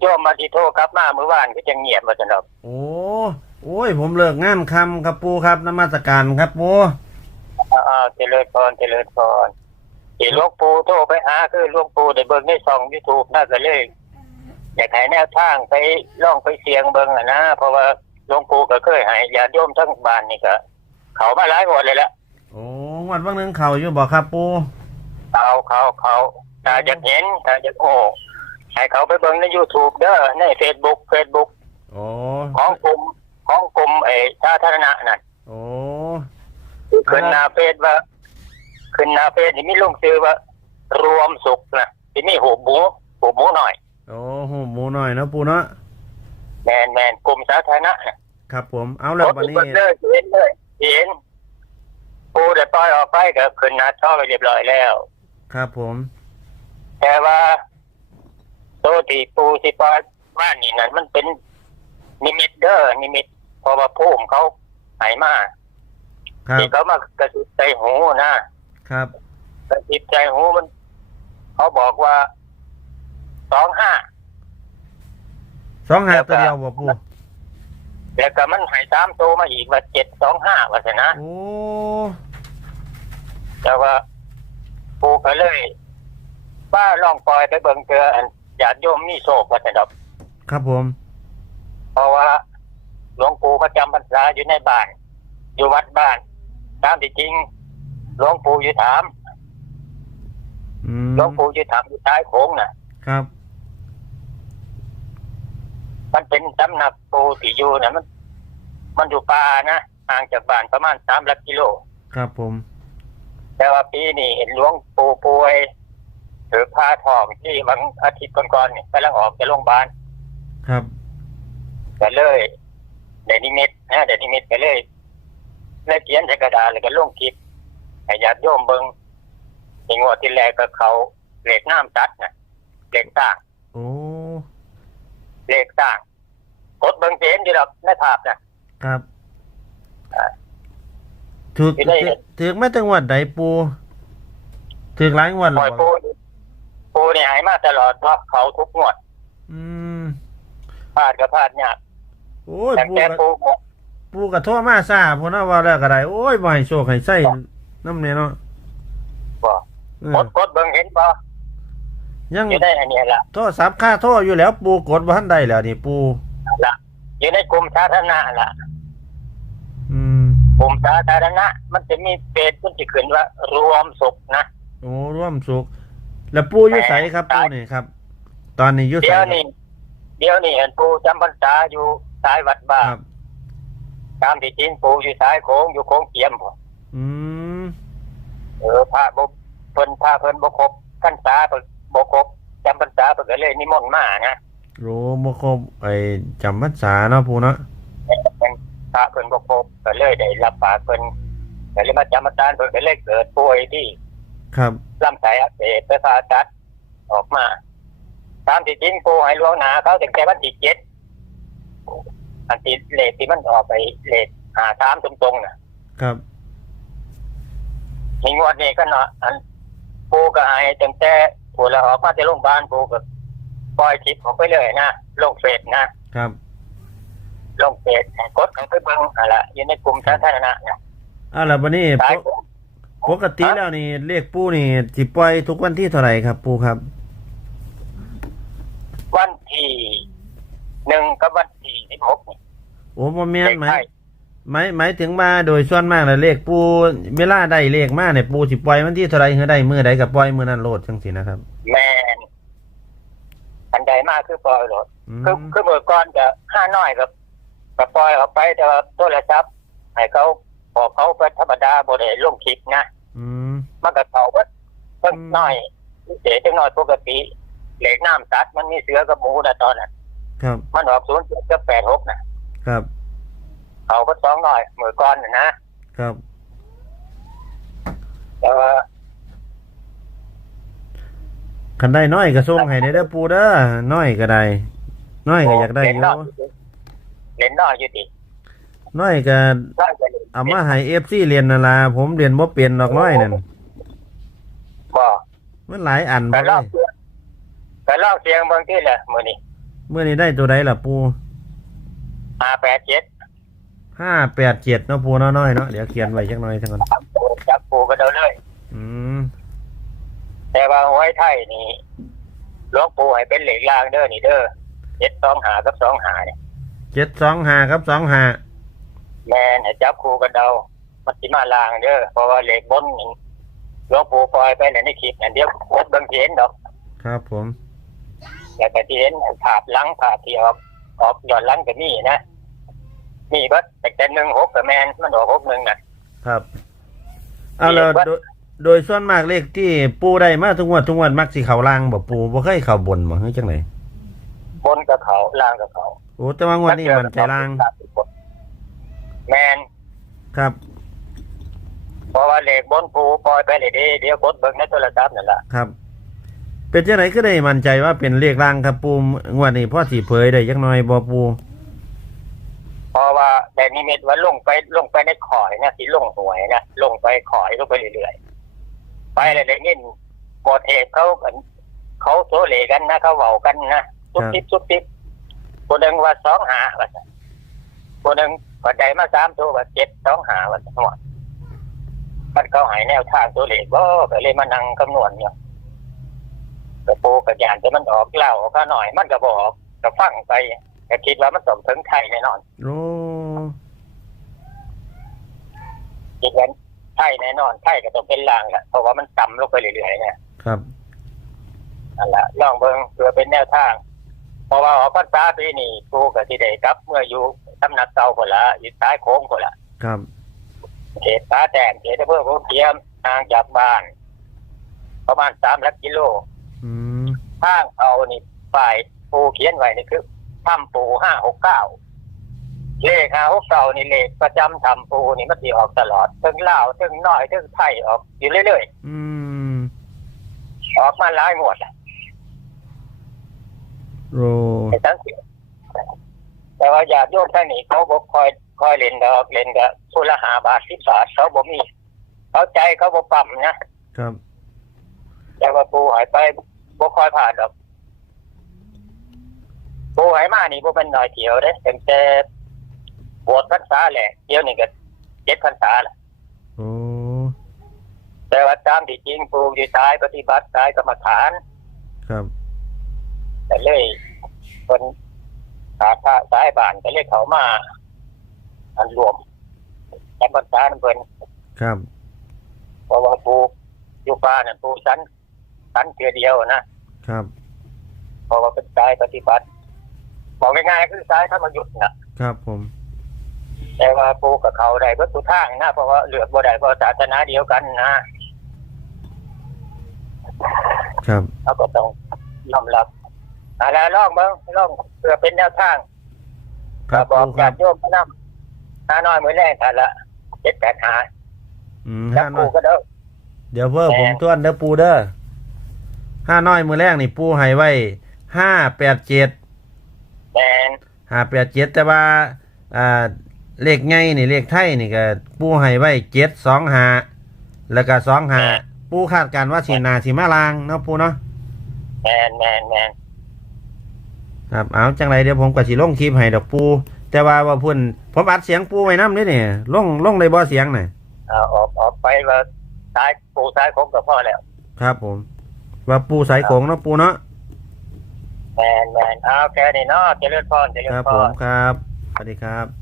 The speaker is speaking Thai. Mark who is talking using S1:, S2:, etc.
S1: โยมมาที่โทรกลับมาเมื่อวานก็จะเงียบมาสนอก
S2: โอ้โอ้ย ผมเลิกงานคำครับปูครับนมัสการครับปู
S1: อ่าเจริญพรเจริญพรที่หลวงปู่โทรไปหาคือหลวงปู่ได้เบิ่งในช่องยูทูบน่าจะเลยอยากให้แนวทางไปล่องไปเสียงเบิ่งอะนะเพราะว่าหลวงปู่ก็เคยให้ญาติโยมทั้งบ้านนี่ก็เขามาหลายงวดเลยละ
S2: โอ้งวันบางนึงเขาอยู่บอกครับปู
S1: เขาเขาเขาถ้าจะเห็นถ้าจะโอ้ ให้เขาไปเบิ่งใน YouTube เด้อใน Facebook Facebook
S2: โอ้
S1: ของกลุ่มของกลุ่มไอ้สาธารณะนั่น
S2: โอ้
S1: ขึ้นหน้าเฟซว่าขึ้นหน้าเฟซที่มีลงชื่อว่า รวมสุขนะที่มีหูหมูหูหมูหน่อย
S2: โอ้โหหมูหน่อยเนาะปูเนาะ
S1: แมนแมนกลุ่มสาธารณะน่ะ
S2: ครับ ผมเอาแล้ววันนี้
S1: รถเลยเห็นเลยเห็นปูได้ปล่อยออกไปก็ขึ้นหน้าช่อไปเรียบร้อยแล้ว
S2: ครับผม
S1: แต่ว่า โตที่ปูสิปล่อยว่านี่นั่นมันเป็นนิมิตเด้อนิมิตเพราะว่าภูมิเขาใหายมา
S2: ครับ
S1: ที่เขามากระซิบใจหูนะครับ กระซิบใจหูมัน เขาบอกว่าสองห้า
S2: สองหาตัวเดียวบ่ปู
S1: แล้วก็มันใหายตามโตวมาอีกว่าเจ็ดสองห้าว่าชนะ
S2: โอ้
S1: แต่ว่าปูก็เลยป้าลองปล่อยไปเบิ่งเจออัน ญาติโยมมีโศกว่าชนะ
S2: ครับผม
S1: เพราะว่าหลวงปู่ประจำพรรษาอยู่ในบ้าน อยู่วัดบ้านตามที่จริงหลวงปู่อยู่ถาม
S2: อืม
S1: หลวงปู่อยู่ถามอยู่ใต้โค้งน่ะ
S2: ครับ
S1: มันเป็นสำนักปูที่อยู่นะมัน มันอยู่ป่านะห่างจากบ้านประมาณสามลักกิโล
S2: ครับผม
S1: แต่ว่าปีนี้เห็นหลวงปู่ป่วย หรือพาทองที่บางอาทิตย์ก่อนๆนี่กำลังออกจากโรงพยาบาล
S2: ครับ
S1: ก็เลยเดนิมิตนะเดนิมิตก็เลยเลยเขียนใส่กระดาษแล้วก็ลงคลิปให้ญาติโยมเบิงในงวดที่แรกก็เขาเหล็กน้ำตัดนะเหล็กสร้าง
S2: โอ้
S1: เหล็กสร้าง กดเบิงเจนอยู่หรอกในภาพนะครับ
S2: ถูก
S1: ไม่ได้
S2: ถูกถูกไม่จังหวัดใดปูถูกหลายงวด
S1: ป
S2: หร
S1: ล่
S2: อ
S1: อยปู ปูเนี่ยหายมาตลอดเพราะเขาทุกงวด
S2: อืม
S1: พลาดก็พลาดยาก
S2: โอ้ย
S1: แต่
S2: ปู
S1: แก
S2: ก็
S1: ปูก็
S2: ปูกับโทษมาซาพุ่นน่ะว่าแล้วก็ได้โอ้ยบ่ให้โชคให้ใส่น้ำเนี่ยเนาะ
S1: บอก
S2: เออก
S1: ดกดเบิงเห็นป่ะ
S2: ยัง
S1: อยู่ในอันเนี้ยละ
S2: โทรศัพท์ค่าโทรอยู่แล้วปูกดบ่ทันได้แล้วนี่ปู
S1: ละอยู่ในกลุ่มสาธารณะละ
S2: อืม
S1: กลุ่มสาธารณะ มันจะมีเฟซมันจะขึ้นว่ารวมสุขนะ
S2: โอ้ร่วมสุข แล้วปูอยู่ไสครับปูนี่ครับ ตอนนี้อยู่ไส
S1: เดี๋ยว
S2: ครับ
S1: นี้เดี๋ยวนี้เห็นปูจำพรรษาอยู่สายวัดบ้า
S2: ครับ
S1: ตามที่จริงปูอยู่สายโค้งอยู่โค้งเทียมบ่
S2: อืม
S1: เออพระบ่เพิ่นพระเพิ่นบ่ครบพรรษาเพิ่นบ่ครบจำพรรษาเพิ่นก็เลยนิมนต์มานะ
S2: โรบ่ครบไอ้จำพรรษาเนาะปูเนาะ
S1: เป็นพระเพิ่นบ่ครบก็เลยได้รับปากเพิ่นก็เลยมาจำพรรษาเพิ่นก็เลยเกิดป่วยที่
S2: ครับ
S1: ลำไส้อักเสบไปผ่าตัดออกมาตามที่จริงปูให้หลวงหนาเขาตั้งแต่วันที่เจ็ดอันที่เลขที่มันออกไปเลขหาตามตรงๆน่ะ
S2: ครับ
S1: มีงวดนี้ก็เนาะอันปูก็ให้ตั้งแต่ปูแล้วออกมาจากโรงพยาบาลปูก็ปล่อยคลิปออกไปเลยนะลงเฟซนะครับลงเฟซให้กดเข้าไปเบิ่งอะไรอยู่ในกลุ่มสาธารณะเนี่ย
S2: อ่าแล้วบัดนี้
S1: สาย
S2: ปกปกติแล้วนี่เลขปูนี่สิปล่อยทุกวันที่เท่าไหร่ครับ ปูครับ
S1: วันที่หนึ่งกับวันที่สิบหกนี่
S2: โอ้บ่แม่น
S1: เลข
S2: ไหม
S1: ไทย
S2: หมายหมายถึงมาโดยส่วนมากแล้วเลขปูเวลาได้เลขมาเนี่ยปูสิปล่อยวันที่เท่าไหร่คือได้มื้อใดก็ปล่อยมื้อนั้นโลดจังซี่นะครับ
S1: แมนอันใดมากคือปล่อยรถ
S2: อืม
S1: คือคือเมื่อก่อนจะห้าน้อยกับกับปล่อยออกไปแต่ว่าโทรศัพท์ให้เขา บอกเขาเป็นธรรมดาบ่ได้ลงคลิปนะ
S2: อืม
S1: มันก็เขาก็ตั้ง
S2: อืม
S1: น้อยเสียจังน้อยปกติ เหล็กน้ำตัดมันมีเสือกับหมูนะตอนนั้น
S2: ครับ
S1: มันออกศูนย์กับแปดหกนะครับ เขาก็สองน้อยเมื่อก่อนนะนะครับแต่ว่า
S2: คันได้น้อยก็ส่งให้ได้เด้อปูเด้อน้อยก็ได้น้อยก็อยากได้อ
S1: เล่น
S2: ยู่
S1: น้อยเล่นน้อยอยู่ดิ
S2: น้อยก็
S1: น้อยจะล่น
S2: เอามาให้ FC เรียนนั่นล่ะผมเรียนบ่เป็นดอกน้อยนั่น
S1: บ่
S2: มันหลายอัน
S1: แต่
S2: บ่
S1: ล
S2: เล
S1: อง
S2: ย
S1: เสียงแต่ลองเสียงเบางที่แหละมือนี้
S2: เมื่อนี้ได้ตัวใดล่ะปู
S1: ห้าแปดเจ็ด
S2: ห้าแปดเจ็ดเนาะปูเนาะน้อยเนาะเดี๋ยวเขียนไว้จักหน่อยทั้งนั้น
S1: จับปูก็เดาเลย
S2: อืม
S1: แต่ว่าหวยไทยนี่หลวงปู่ให้เป็นเหล็กลางเด้อนี่เด้อเจ็ดสองหากับสองหาเนี่ย
S2: เจ็ดสองห้าครับสองห้า
S1: แมนให้จับคู่กันเดา มันสิมาลางเด้อเพราะว่าเหล็กบนนี่หลวงปู่ปล่อยไปในคลิปนั่นเดียวบนเบิ่งสิเห็นดอก
S2: ครับผม
S1: แล้วก็ที่เห็นภาพหลังภาพที่ออกออกย้อนหลังก็มีนะ มีเบิดแต่แต่หนึ่งหกกับแมนมันออกหกหนึ่งนะครับ
S2: เอาแล้ว
S1: เรียกว่า
S2: โดยโดยส่วนมากเลขที่ปูได้มาทุกงวดทุกงวดมักสิเข้าล่างบ่ปูบ่เคยเข้าบนบ่เฮ้ยจังได
S1: บนกับเขาล่างกับเขา
S2: โอ้แต่ว่างวดนี้มันใจล่าง
S1: แมน
S2: ครับ
S1: เพราะว่าเหล็กบนปูปล่อยไปเลยเด้เดี๋ยวกดเบิ่งในโทรศัพท์นั่นแหละ
S2: ครับ เป็นจังไดก็ได้มั่นใจว่าเป็นเลขล่างครับปูงวดนี้พ่อสิเผยได้จักหน่อยบ่ปู
S1: เพราะว่าแต่นิมิตว่าลงไปลงไปในข่อยนะที่ลงหวยนะลงไปข่อยลงไปเรื่อยๆไปเลยได้ยินหมดเหตุเขากันเขาโซเลกันนะเขาเว้ากันนะซุบซิบซุบซิบคนหนึ่งว่าสองหาว่าซั่นคนหนึ่ง ก็ได้มาสามตัวว่าเจ็ดสองหาว่าทั้งหมดมันเขาใหายแนวทางตัวเลขบ่ก็เลยมานั่งคำนวณเนี่ยกระปูกระยานแต่มันออกเล่าออกข้าหน่อย มันก็บออกก็ฟังไปก็คิดว่ามันสมถึงไทยแน่นอน
S2: โอ้
S1: คิดว่าไทยแน่นอนไทยก็ต้องเป็นลางแหละเพราะว่ามันต่ำลงไปเรื่อยๆเนี่ย
S2: ครับ
S1: นั่นแหละลองเบิ่งเพื่อเป็นแนวทาง เพราะว่าออกพรรษาปีนี้ครูกับที่ได้กลับ เมื่ออยู่ตำหนักเก่าคนละอยู่ใต้โค้งคนละ
S2: ครับ
S1: เขตตาแดงเขตอำเภอโขงเทียมทางจากบ้าน ประมาณสามลักกิโล
S2: อืม
S1: ทางเอานี่ฝ่ายปูเขียนไว้นี่คือถ้ำปูห้าหกเก้าเลขห้าหกเก้านี่เลขประจำถ้ำปูนี่มันสิออกตลอดถึงลาวถึงน้อยถึงไทยออกอยู่เรื่อย
S2: อืม
S1: ๆ ออกมาหลายงวดแล้ว
S2: โร
S1: ไอ้ทั้งแต่ว่าญาติโยมท่านนี้เขาบอกคอยคอยเล่นดอกเล่นกับผู้ละหาบาทสิบบาทเขาบ่มีเขาใจเขาบ่ปั๊มนะครับแต่ว่าปูหายไปบ่คอยผ่านดอกปูหายมานี่บ่เป็นหน่อยเดียวเด้ตั้งแต่บวชพรรษาแหละเดี๋ยวนี่ก็เจ็ดพรรษาละ
S2: โอ้
S1: แต่ว่าตามที่จริงปูอยู่สายปฏิบัติสายกรรมฐาน
S2: ครับ
S1: แต่เลยคนขาดพระสายบ้านก็เลยเขามาอันรวมจำพรรษานั่นเพิ่น
S2: ครับ
S1: เพราะว่าปูอยู่ป่านั่นปูสันสันเพียเดียวนะครับเพราะว่าเป็นสายปฏิบัติบอกง่ายๆคือสายธรรมยุทธ์นะครับ
S2: ผม
S1: แต่ว่าปูกับเขาได้เพื่อทุกทางนะเพราะว่าเหลือกบ่ได้เพราะศาสนาเดียวกันนะครับเราก็ต้องยอมรับ อะไรลองเบิ่งลองเพื่อเป็นแนวทาง
S2: ครับ
S1: บอก
S2: ปูค
S1: ญา
S2: รับ
S1: ติโยมนะหาน้อยมือแรกกันละเจ็ดแปดหา
S2: อืม
S1: แล้ว
S2: ห้าน้
S1: ปู
S2: อย
S1: ก็เด้อ
S2: เดี๋ยวเพิ่ม
S1: แหม
S2: ผมต้วนเด้อปูเด้อห้าน้อยมือแรกนี่ปูให้ไว้ห้าแปดเจ็ด
S1: แมน
S2: ห้าแปดเจ็ดแต่ว่าอ่าเลขไงนี่เลขไทยนี่ก็ปูให้ไว้เจ็ดสองห้าแล้วก็สองห้าปูคาดการณ์ว่าสีนาสีมาลางเนาะปูเนาะ
S1: แมนแมนแมน
S2: ครับเอาจังไรเดี๋ยวผมก็สิลงคลิปให้ดอกปู แต่ว่าว่าพุ่นผมอัดเสียงปูไว้น้ำด้วยเนี่ยลงลงได้บ่เสียงน่ะ
S1: เอาออกออกไปว่าซ้ายปูซ้ายคงกับพ่อแล้ว
S2: ครับผม ว่าปูสายโขงเนาะปูเนาะ
S1: แมนแมนเอาแค่นี้เนาะเจริญพรเจริ
S2: ค
S1: ญ
S2: รับ
S1: พ
S2: ผม
S1: ร
S2: ครับสวัสดีครับ